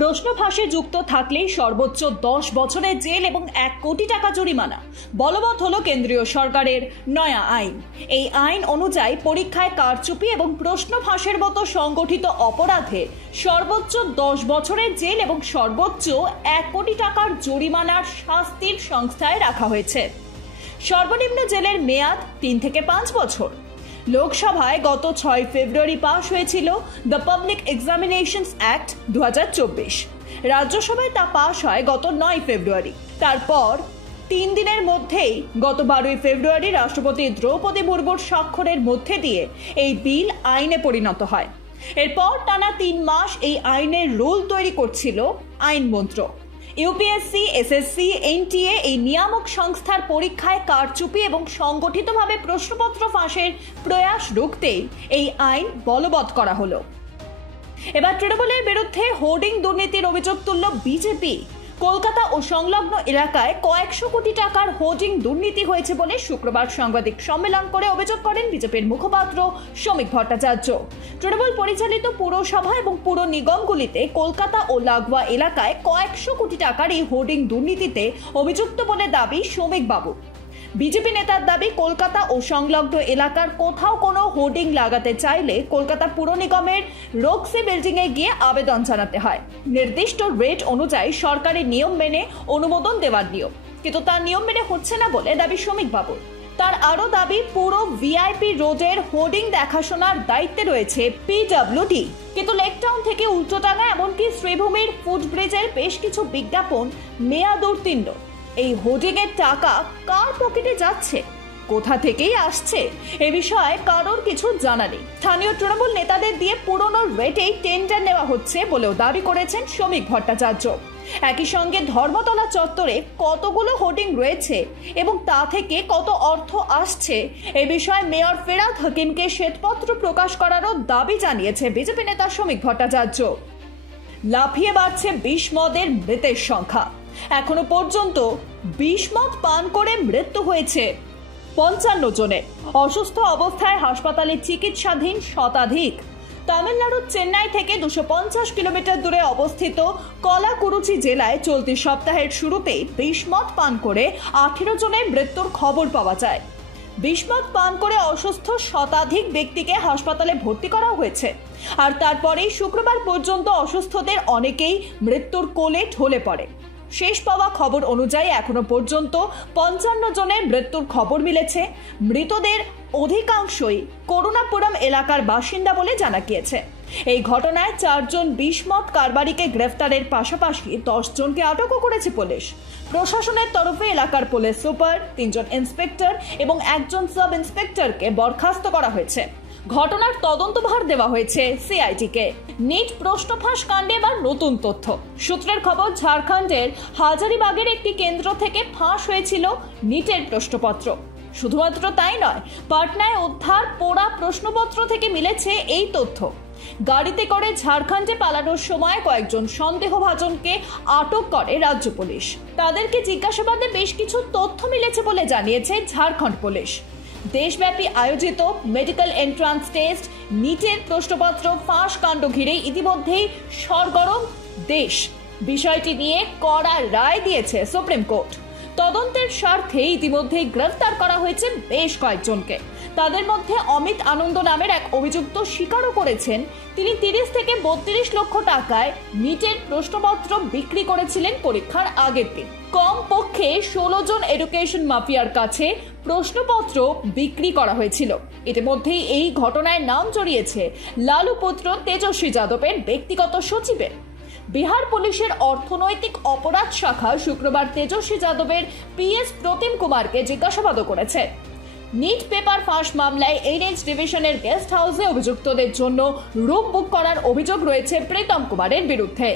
প্রশ্ন ফাঁসে যুক্ত থাকলেই সর্বোচ্চ 10 বছরের জেল এবং 1 কোটি টাকা জরিমানা বলবৎ হলো কেন্দ্রীয় সরকারের নয়া আইন। এই আইন অনুযায়ী পরীক্ষায় কারচুপি এবং প্রশ্ন ফাঁসের মতো সংগঠিত অপরাধে সর্বোচ্চ 10 বছরের জেল এবং সর্বোচ্চ 1 কোটি টাকার জরিমানার শাস্তির সংস্থায় রাখা হয়েছে। সর্বনিম্ন জেলের মেয়াদ 3 থেকে 5 বছর। লোকসভায় গত 6 ফেব্রুয়ারি পাশ হয়েছিল দ্য পাবলিক এক্সামিনেশনস অ্যাক্ট 2024। রাজ্যসভায় তা পাশ হয় গত 9 ফেব্রুয়ারি। তারপর 3 দিনের মধ্যেই গত 12 ফেব্রুয়ারি রাষ্ট্রপতি দ্রৌপদী মুর্মুর স্বাক্ষরের মধ্যে দিয়ে এই বিল আইনে পরিণত হয়। এরপর টানা 3 মাস এই আইনের রুল তৈরি করছিল আইন মন্ত্রক। ইউপিএসসি, এসএসসি, এনটিএ এই নিয়ামক সংস্থার পরীক্ষায় কারচুপি এবং সংগঠিতভাবে প্রশ্নপত্র ফাঁসের প্রয়াস রুখতেই এই আইন বলবৎ করা হলো। এবার তৃণমূলের বিরুদ্ধে হোর্ডিং দুর্নীতির অভিযোগ তুলল বিজেপি। কলকাতা ও সংলগ্ন এলাকায় কয়েকশো কোটি টাকার হোর্ডিং দুর্নীতি হয়েছে বলে শুক্রবার সাংবাদিক সম্মেলন করে অভিযোগ করেন বিজেপির মুখপাত্র শ্রমিক ভট্টাচার্য। তৃণমূল পরিচালিত পুরসভা এবং পুর নিগমগুলিতে কলকাতা ও লাগোয়া এলাকায় কয়েকশো কোটি টাকার এই হোর্ডিং দুর্নীতিতে অভিযুক্ত বলে দাবি শ্রমিক বাবু। বিজেপি নেতার দাবি, কলকাতা ও সংলগ্ন এলাকার কোথাও কোনো হোর্ডিং লাগাতে চাইলে কলকাতা পুর নিগমের রোকসি বিল্ডিংয়ে গিয়ে আবেদন জানাতে হয়। নির্দিষ্ট রেট অনুযায়ী সরকারি নিয়ম মেনে অনুমোদন দেওয়ার নিয়ম, কিন্তু তার নিয়ম মেনে হচ্ছে না বলে দাবি শ্রমিক বাবুর। তার আরও দাবি, পুরো ভিআইপি রোডের হোর্ডিং দেখাশোনার দায়িত্বে রয়েছে পিডব্লিউডি, কিন্তু লেকটাউন থেকে উল্টোডাঙ্গা এমনকি শ্রীভূমির ফুটব্রিজের বেশ কিছু বিজ্ঞাপন মেয়াদ উত্তীর্ণ। এই হোর্ডিং এর টাকা কার পকেটে যাচ্ছে, কোথা থেকেই আসছে এ বিষয়ে কারোর কিছু জানা নেই। স্থানীয় তৃণমূল নেতাদের দিয়ে পুরনো রেটেই টেন্ডার নেওয়া হচ্ছে বলেও দাবি করেছেন শ্রমিক ভট্টাচার্য। একই সঙ্গে ধর্মতলা চত্বরে কতগুলো হোর্ডিং রয়েছে এবং তা থেকে কত অর্থ আসছে এ বিষয়ে মেয়র ফেরাদ হাকিমকে শ্বেতপত্র প্রকাশ করারও দাবি জানিয়েছে বিজেপি নেতা শ্রমিক ভট্টাচার্য। লাফিয়ে বাড়ছে বিষ মদের মৃতের সংখ্যা। এখনো পর্যন্ত 20 মদ পান করে মৃত্যু হয়েছে 55 জনের। অসুস্থ অবস্থায় হাসপাতালে চিকিৎসাধীন শতাধিক। তামিলনাড়ুর চেন্নাই থেকে 250 কিলোমিটার দূরে অবস্থিত কলাকুরুচি জেলায় চলতি সপ্তাহের শুরুতেই 20 মদ পান করে 18 জনের মৃত্যুর খবর পাওয়া যায়। 20 মদ পান করে অসুস্থ শতাধিক ব্যক্তিকে হাসপাতালে ভর্তি করা হয়েছে। আর তারপরেই শুক্রবার পর্যন্ত অসুস্থদের অনেকেই মৃত্যুর কোলে ঢলে পড়ে। শেষ পাওয়া খবর অনুযায়ী এখনো পর্যন্ত 55 জনের মৃত্যুর খবর মিলেছে। মৃতদের অধিকাংশই করুণাপুরম এলাকার বাসিন্দা বলে জানা গিয়েছে। এই ঘটনায় 4 জন 20 মদ কারবারিকে গ্রেফতারের পাশাপাশি 10 জনকে আটকও করেছে পুলিশ। প্রশাসনের তরফে এলাকার পুলিশ সুপার, 3 জন ইন্সপেক্টর এবং 1 জন সাব ইন্সপেক্টরকে বরখাস্ত করা হয়েছে। ঘটনার তদন্তভার দেওয়া হয়েছে সিআইডিকে। নিট প্রশ্ন ফাঁস কাণ্ডে এবার নতুন তথ্য। সূত্রের খবর, ঝাড়খণ্ডের হাজারিবাগের একটি কেন্দ্র থেকে ফাঁস হয়েছিল নিটের প্রশ্নপত্র। শুধুমাত্র তাই নয়, পাটনায় উদ্ধার পোড়া প্রশ্নপত্র থেকে মিলেছে এই তথ্য। গাড়িতে করে ঝাড়খণ্ডে পালানোর সময় কয়েকজন সন্দেহভাজনকে আটক করে রাজ্য পুলিশ। তাদেরকে জিজ্ঞাসাবাদে বেশ কিছু তথ্য মিলেছে বলে জানিয়েছে ঝাড়খণ্ড পুলিশ। দেশব্যাপী আয়োজিত মেডিকেল এন্ট্রান্স টেস্ট নিটের প্রশ্নপত্র ফাঁস কাণ্ড ঘিরে ইতিমধ্যেই সরগরম দেশ। বিষয়টি নিয়ে কড়া রায় দিয়েছে সুপ্রিম কোর্ট। তদন্তের স্বার্থে ইতিমধ্যেই গ্রেফতার করা হয়েছে বেশ কয়েকজনকে। তাদের মধ্যে অমিত আনন্দ নামের এক অভিযুক্ত স্বীকারও করেছেন তিনি 30 থেকে 32 লক্ষ টাকায় নিটের প্রশ্নপত্র বিক্রি করেছিলেন পরীক্ষার আগের দিন। কমপক্ষে 16 জন এডুকেশন মাফিয়ার কাছে প্রশ্নপত্র বিক্রি করা হয়েছিল। ইতিমধ্যেই এই ঘটনায় নাম জড়িয়েছে লালু পুত্র তেজস্বী যাদবের ব্যক্তিগত সচিবের। বিহার পুলিশের অর্থনৈতিক অপরাধ শাখা শুক্রবার তেজস্বী যাদবের পিএস প্রতিম কুমারকে জিজ্ঞাসাবাদ করেছে। নিট পেপার ফাঁস মামলায় এনএইচ ডিভিশনের গেস্ট হাউসে অভিযুক্তদের জন্য রুম বুক করার অভিযোগ রয়েছে প্রীতম কুমারের বিরুদ্ধে।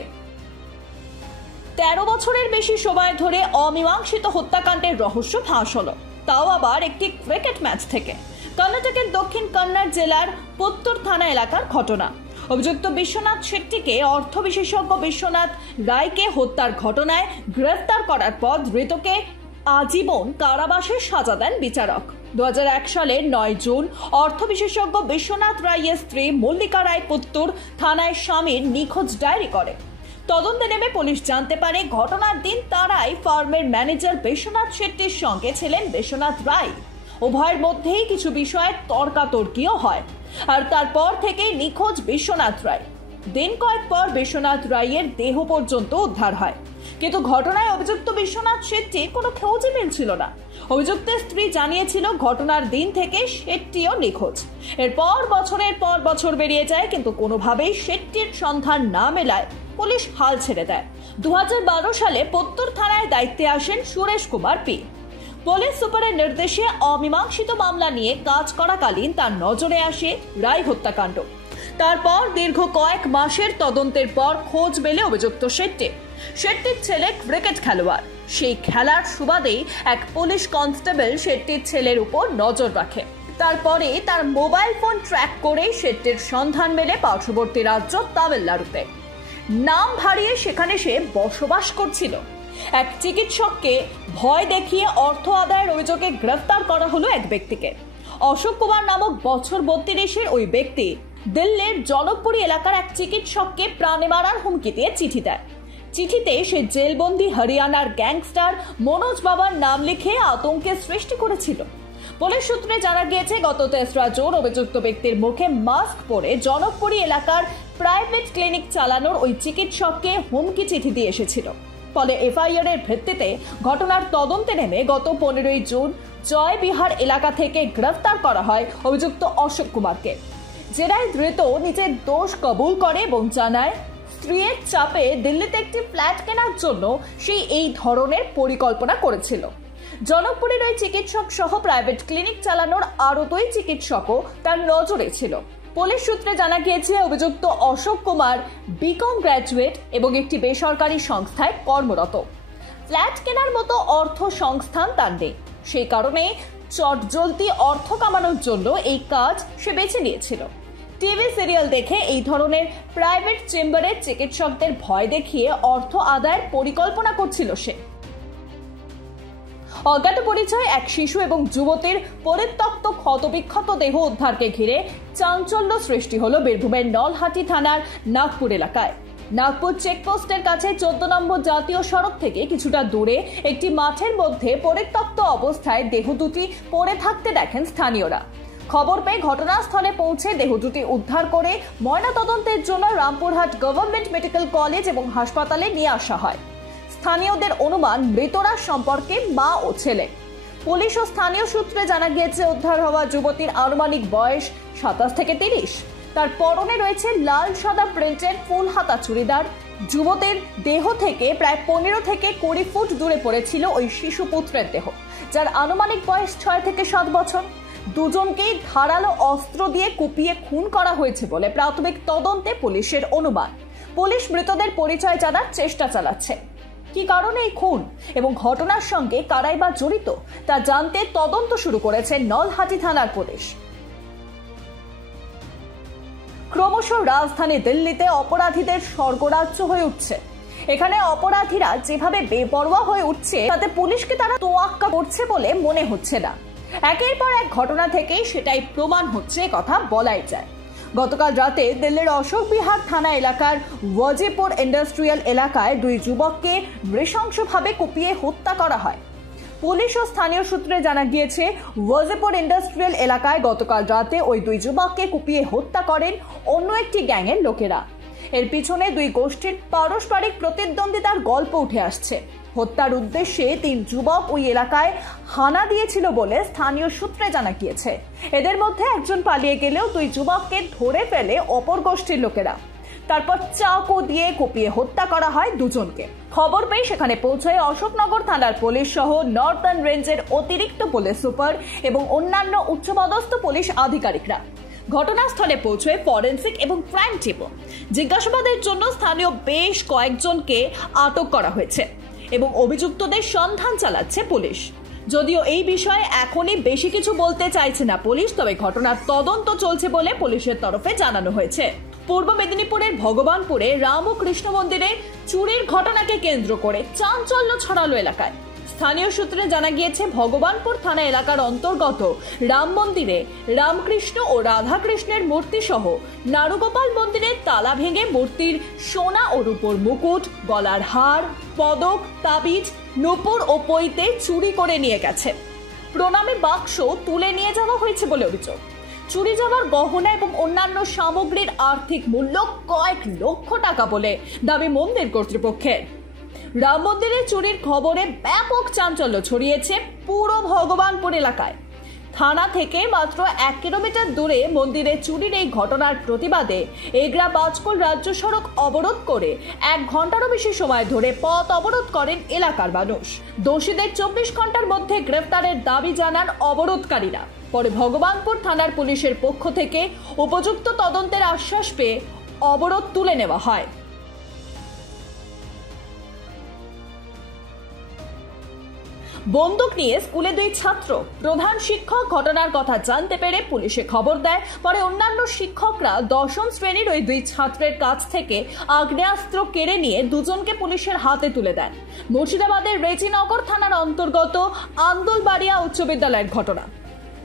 13 বছরের বেশি সময় ধরে অমীমাংসিত হত্যাকাণ্ডের রহস্য ফাঁস হলো, তাও আবার একটি ক্রিকেট ম্যাচ থেকে। কর্ণাটকের দক্ষিণ কন্নড় জেলার পুত্তুর থানা এলাকার ঘটনা। অভিযুক্ত বিশ্বনাথ শেট্টিকে অর্থ বিশেষজ্ঞ বিশ্বনাথ রায়কে হত্যার ঘটনায় গ্রেফতার করার পর ধৃতকে আজীবন কারাবাসের সাজা দেন বিচারক। 2001 সালের 9 জুন অর্থ বিশেষজ্ঞ বিশ্বনাথ রায়ের স্ত্রী মল্লিকা রায় পুত্তুর থানায় স্বামীর নিখোঁজ ডায়েরি করে। তদন্তে নেমে পুলিশ জানতে পারে ঘটনার দিন তারাই ফার্মের ম্যানেজার বিশ্বনাথ শেট্টির সঙ্গে ছিলেন বিশ্বনাথ রায়। উভয়ের মধ্যেই কিছু বিষয়ে তর্কাতর্কিও হয়, আর তারপর থেকেই নিখোঁজ বিশ্বনাথ রায়। দিন কয়েক পর বিশ্বনাথ রায়ের দেহ পর্যন্ত উদ্ধার হয়, কিন্তু ঘটনায় অভিযুক্ত বিশ্বনাথ শেট্টির কোনো খোঁজই মিলছিল না। অভিযুক্তের স্ত্রী জানিয়েছিল ঘটনার দিন থেকে শেট্টিও নিখোঁজ। এরপর বছরের পর বছর বেরিয়ে যায়, কিন্তু কোনোভাবেই শেট্টির সন্ধান না মেলায় পুলিশ হাল ছেড়ে দেয়। 2012 সালে পত্তর থানায় দায়িত্বে আসেন সুরেশ কুমার পি। পুলিশ সুপারের নির্দেশে অমীমাংসিত মামলা নিয়ে কাজ করাকালীন তার নজরে আসে রায় হত্যাকাণ্ড। তারপর দীর্ঘ কয়েক মাসের তদন্তের পর খোঁজ মেলে অভিযুক্ত শেট্টির ছেলে ক্রিকেট খেলোয়াড়। সেই খেলার সুবাদেই এক পুলিশ কনস্টেবল শেট্টির ছেলের উপর নজর রাখে। তারপরে তার মোবাইল ফোন ট্র্যাক করে শেট্টির সন্ধান মেলে পার্শ্ববর্তী রাজ্য তামিলনাড়ুতে। নাম হারিয়ে সেখানে সে বসবাস করছিল। এক চিকিৎসককে ভয় দেখিয়ে অর্থ আদায়ের অভিযোগে গ্রেফতার করা হলো এক ব্যক্তিকে। অশোক কুমার নামক বছর 32-এর ওই ব্যক্তি দিল্লির জনকপুরী এলাকার এক চিকিৎসককে প্রাণে মারার হুমকি দিয়ে চিঠি দেয়। চিঠিতে সে জেলবন্দি হরিয়ানার গ্যাংস্টার মনোজ বাবার নাম লিখে আতঙ্কের সৃষ্টি করেছিল। পুলিশ সূত্রে জানা গিয়েছে গত 3রা জুন অভিযুক্ত ব্যক্তির মুখে মাস্ক পরে জনকপুরী এলাকার প্রাইভেট ক্লিনিক চালানোর ওই চিকিৎসককে হুমকি চিঠি দিয়ে এসেছিল। ফলে এফআইআর এর ভিত্তিতে ঘটনার তদন্তে নেমে গত 15ই জুন জয় বিহার এলাকা থেকে গ্রেফতার করা হয় অভিযুক্ত অশোক কুমারকে। জেরায় ধৃত নিজের দোষ কবুল করে এবং জানায় স্ত্রীর চাপে দিল্লিতে একটি ফ্ল্যাট কেনার জন্য সেই এই ধরনের পরিকল্পনা করেছিল। জনকপুরের ওই চিকিৎসক সহ প্রাইভেট ক্লিনিক চালানোর আরো 2 চিকিৎসকও তার নজরে ছিল। পুলিশ সূত্রে জানা গিয়েছে অভিযুক্ত অশোক কুমার বিকম গ্র্যাজুয়েট এবং একটি বেসরকারি সংস্থায় কর্মরত। ফ্ল্যাট কেনার মতো অর্থ সংস্থান তার নেই, সেই কারণে চটজলদি অর্থ কামানোর জন্য এই কাজ সে বেছে নিয়েছিল। টিভি সিরিয়াল দেখে এই ধরনের প্রাইভেট চেম্বারের চিকিৎসকদের ভয় দেখিয়ে অর্থ আদায়ের পরিকল্পনা করছিল সে। অজ্ঞাত পরিচয় এক শিশু এবং যুবতীর পরিত্যক্ত ক্ষতবিক্ষত দেহ উদ্ধারকে ঘিরে চাঞ্চল্য সৃষ্টি হলো বীরভূমের নলহাটি থানার নাগপুর এলাকায়। নাগপুর চেকপোস্টের কাছে 14 নম্বর জাতীয় সড়ক থেকে কিছুটা দূরে একটি মাঠের মধ্যে পরিত্যক্ত অবস্থায় দেহ দুটি পড়ে থাকতে দেখেন স্থানীয়রা। খবর পেয়ে ঘটনাস্থলে পৌঁছে দেহ দুটি উদ্ধার করে ময়নাতদন্তের জন্য রামপুরহাট গভর্নমেন্ট মেডিকেল কলেজ এবং হাসপাতালে নিয়ে আসা হয়। স্থানীয়দের অনুমান মৃতরা সম্পর্কে মা ও ছেলে। পুলিশ ও স্থানীয় সূত্রে জানা গিয়েছে উদ্ধার হওয়া যুবতীর আনুমানিক বয়স 27 থেকে 30। তার পরনে রয়েছে লাল সাদা প্রিন্টের ফুল হাতা চুড়িদার। যুবতীর দেহ থেকে প্রায় 15 থেকে 20 ফুট দূরে পড়েছিল ওই শিশু পুত্রের দেহ, যার আনুমানিক বয়স 6 থেকে 7 বছর। দুজনকেই ধারালো অস্ত্র দিয়ে কুপিয়ে খুন করা হয়েছে বলে প্রাথমিক তদন্তে পুলিশের অনুমান। পুলিশ মৃতদের পরিচয় জানার চেষ্টা চালাচ্ছে। কি কারণে এই খুন এবং ঘটনার সঙ্গে কারাই বা জড়িত তা জানতে তদন্ত শুরু করেছে নলহাটি থানার পুলিশ। ক্রমশ রাজধানী দিল্লিতে অপরাধীদের স্বর্গরাজ্য হয়ে উঠছে। এখানে অপরাধীরা যেভাবে বেপরোয়া হয়ে উঠছে তাতে পুলিশকে তারা তোয়াক্কা করছে বলে মনে হচ্ছে না। একের পর এক ঘটনা থেকেই সেটাই প্রমাণ হচ্ছে কথা বলাই যায়। গতকাল রাতে দিল্লির অশোক বিহার থানা এলাকার ওয়াজিপুর ইন্ডাস্ট্রিয়াল এলাকায় 2 যুবককে নৃশংসভাবে কুপিয়ে হত্যা করা হয়। পুলিশ ও স্থানীয় সূত্রে জানা গিয়েছে ওয়াজিপুর ইন্ডাস্ট্রিয়াল এলাকায় গতকাল রাতে ওই 2 যুবককে কুপিয়ে হত্যা করেন অন্য একটি গ্যাংয়ের লোকেরা। এর পিছনে 2 গোষ্ঠীর পারস্পরিক প্রতিদ্বন্দ্বিতার গল্প উঠে আসছে। হত্যার উদ্দেশ্যে 3 যুবক ওই এলাকায় হানা দিয়েছিল বলে স্থানীয় সূত্রে জানা গিয়েছে। এদের মধ্যে একজন পালিয়ে গেলেও 2 যুবককে ধরে ফেলে অপর গোষ্ঠীর লোকেরা। তারপর চাকু দিয়ে কুপিয়ে হত্যা করা হয় দুজনকে। খবর পেয়ে সেখানে পৌঁছায় অশোকনগর থানার পুলিশ সহ নর্দার্ন রেঞ্জের অতিরিক্ত পুলিশ সুপার এবং অন্যান্য উচ্চপদস্থ পুলিশ আধিকারিকরা। ঘটনাস্থলে পৌঁছয় ফরেনসিক এবং ক্রাইম টিমও। জিজ্ঞাসাবাদের জন্য স্থানীয় বেশ কয়েকজনকে আটক করা হয়েছে এবং অভিযুক্তদের সন্ধান চালাচ্ছে পুলিশ। যদিও এই বিষয়ে এখনই বেশি কিছু বলতে চাইছে না পুলিশ, তবে ঘটনার তদন্ত চলছে বলে পুলিশের তরফে জানানো হয়েছে। পূর্ব মেদিনীপুরের ভগবানপুরে রাম ও কৃষ্ণ মন্দিরে চুরির ঘটনাকে কেন্দ্র করে চাঞ্চল্য ছড়ালো এলাকায়। স্থানীয় সূত্রে জানা গিয়েছে, ভগবানপুর থানা এলাকার অন্তর্গত রাম মন্দিরে রামকৃষ্ণ ও রাধাকৃষ্ণের মূর্তি সহ নারুগোপাল মন্দিরের তালা ভেঙে মূর্তির সোনা ও রূপোর মুকুট, গলার হার, পদক, তাবিজ, নূপুর ও পৈতে চুরি করে নিয়ে গেছে। প্রণামী বাক্স তুলে নিয়ে যাওয়া হয়েছে বলে অভিযোগ। চুরি যাওয়ার গহনা এবং অন্যান্য সামগ্রীর আর্থিক মূল্য কয়েক লক্ষ টাকা বলে দাবি মন্দির কর্তৃপক্ষের। রাম মন্দিরে চুরির খবরে ব্যাপক চাঞ্চল্য ছড়িয়েছে পুরো ভগবানপুর এলাকায়। থানা থেকে মাত্র 1 কিলোমিটার দূরে মন্দিরে চুরির এই ঘটনার প্রতিবাদে এগরা বাজকুল রাজ্য সড়ক অবরোধ করে 1 ঘন্টারও বেশি সময় ধরে পথ অবরোধ করেন এলাকার মানুষ। দোষীদের 24 ঘন্টার মধ্যে গ্রেফতারের দাবি জানান অবরোধকারীরা। পরে ভগবানপুর থানার পুলিশের পক্ষ থেকে উপযুক্ত তদন্তের আশ্বাস পেয়ে অবরোধ তুলে নেওয়া হয়। বন্দুক নিয়ে স্কুলে 2 ছাত্র, প্রধান শিক্ষক ঘটনার কথা জানতে পেরে পুলিশে খবর দেয়। পরে অন্যান্য শিক্ষকরা 10ম শ্রেণীর ওই 2 ছাত্রের কাছ থেকে আগ্নেয়াস্ত্র কেড়ে নিয়ে দুজনকে পুলিশের হাতে তুলে দেন। মুর্শিদাবাদের রেজিনগর থানার অন্তর্গত আন্দুলবাড়িয়া উচ্চ বিদ্যালয়ের ঘটনা।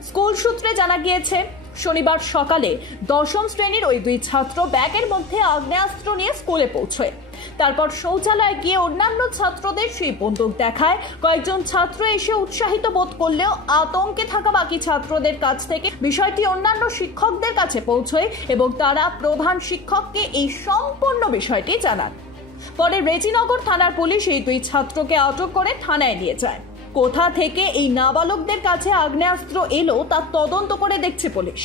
স্কুল সূত্রে জানা গিয়েছে, শনিবার সকালে 10ম শ্রেণীর ওই 2 ছাত্র ব্যাগের মধ্যে আগ্নেয়াস্ত্র নিয়ে স্কুলে পৌঁছয়। তারপর শৌচালয়ে গিয়ে অন্যান্য ছাত্রদের সেই বন্দুক দেখায়। কয়েকজন ছাত্র এসে উৎসাহিত বোধ করলেও আতঙ্কে থাকা বাকি ছাত্রদের কাছ থেকে বিষয়টি অন্যান্য শিক্ষকদের কাছে পৌঁছয় এবং তারা প্রধান শিক্ষককে এই সম্পূর্ণ বিষয়টি জানান। পরে রেজিনগর থানার পুলিশ এই 2 ছাত্রকে আটক করে থানায় নিয়ে যায়। কোথা থেকে এই নাবালকদের কাছে আগ্নেয়াস্ত্র এলো তা তদন্ত করে দেখছে পুলিশ।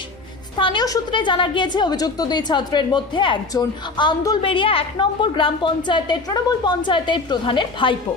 স্থানীয় সূত্রে জানা গিয়েছে, অভিযুক্ত 2 ছাত্রের মধ্যে একজন আন্দুলবেড়িয়া 1 নম্বর গ্রাম পঞ্চায়েতের তৃণমূল পঞ্চায়েতের প্রধানের ভাইপো।